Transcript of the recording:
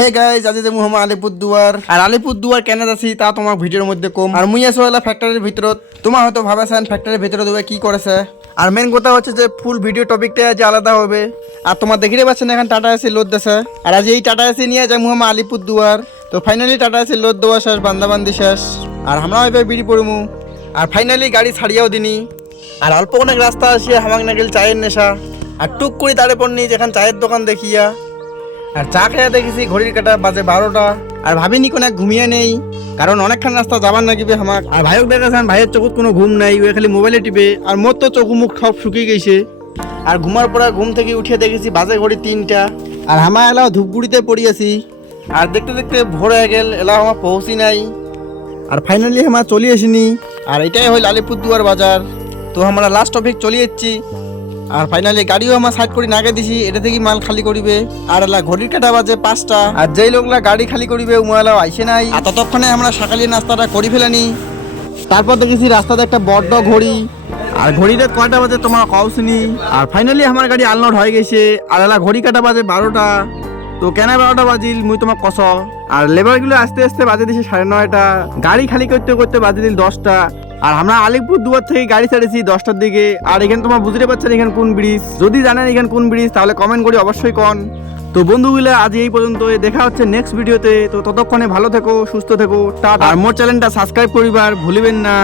Hey guys আজি যে মুহাম্মদ আলিপুরদুয়ার আর আলিপুরদুয়ার কেন যাচ্ছি তা তোমার ভিডিওর মধ্যে কম আর মুই আছো এলা ফ্যাক্টরির ভিতরত তোমার হয়তো ভাবাছেন ফ্যাক্টরির ভিতরে দেবে কি করেছে আর মেন কথা হচ্ছে যে ফুল ভিডিও টপিকটা আজ আলাদা হবে আর তোমার দেখিতে পাচ্ছেন এখন টাটা এসি লোড দেছে আর আজ এই টাটা এসি নিয়ে যায় মুহাম্মদ আলিপুরদুয়ার তো ফাইনালি টাটা এসি লোড দেওয়া শেষ বান্দাবান্দি শেষ আর আমরা এবার বিড়ি পড়মু আর ফাইনালি গাড়ি ছাড়িয়াও দিনি আর অল্প অনেক রাস্তা আসিয়া হামাক না গেল চায়ের নেশা আর টুক করে তারে পড়নি যেখান চায়ের দোকান দেখিয়া আর চা খেয়ে দেখেছি ঘড়ির কাটা বাজে 12টা আর ভাবিনি কোনো ঘুমিয়ে নেই কারণ অনেকখান রাস্তা যাবার নাকিবে আমাক আর ভাইক দেখাছেন ভাইয়ের চোখত কোনো ঘুম নাই ওই খালি মোবাইলে টিপে আর মোর তো চোখ মুখ সব শুকিয়ে গেছে আর ঘুমার পর ঘুম থেকে উঠে দেখেছি বাজে ঘড়ি 3টা আর হামা এলাও ধূপগুড়িতে পড়ি আছি আর দেখতে দেখতে ভোর হয়ে গেল এলাও আমার পৌঁছি নাই আর ফাইনালি আমরা চলে আসিনি আর এটাই হইল আলিপুরদুয়ার বাজার তো আমরা লাস্ট টপিক চলে যাচ্ছি আর ফাইনালি গাড়িও আমার সাইড করে নাগে দিছি এটা থেকে মাল খালি করিবে আর এলা ঘড়ির কাটা বাজে 5টা আর যেই লোকলা গাড়ি খালি করিবে উমালাও আইসে নাই আর ততক্ষণে আমরা সকালে নাস্তাটা করি ফেলানি তারপর দেখেছি রাস্তাতে একটা বড় ঘড়ি আর ঘড়িটা কয়টা বাজে তোমার কওসনি আর ফাইনালি আমার গাড়ি আনলোড হয়ে গেছে আর এলা ঘড়ি কাটা বাজে 12টা তো কেন 12টা বাজিল মুই তোমার কস আর লেবারগুলো আস্তে আস্তে বাজে দিছে 9:30টা গাড়ি খালি করতে করতে বাজে দিল 10টা আর আমরা আলিপুরদুয়ার থেকে গাড়ি ছাড়েছি 10টার দিকে আর এখানে তোমার বুঝতে পারছেন এখানে কোন ব্রিজ যদি জানেন এখানে কোন ব্রিজ তাহলে কমেন্ট করে অবশ্যই কন তো বন্ধুগুলো আজ এই পর্যন্ত দেখা হচ্ছে নেক্সট ভিডিওতে তো ততক্ষণে ভালো থেকো সুস্থ থেকো টাটা আর মোর চ্যানেলটা সাবস্ক্রাইব করিবার ভুলিবেন না।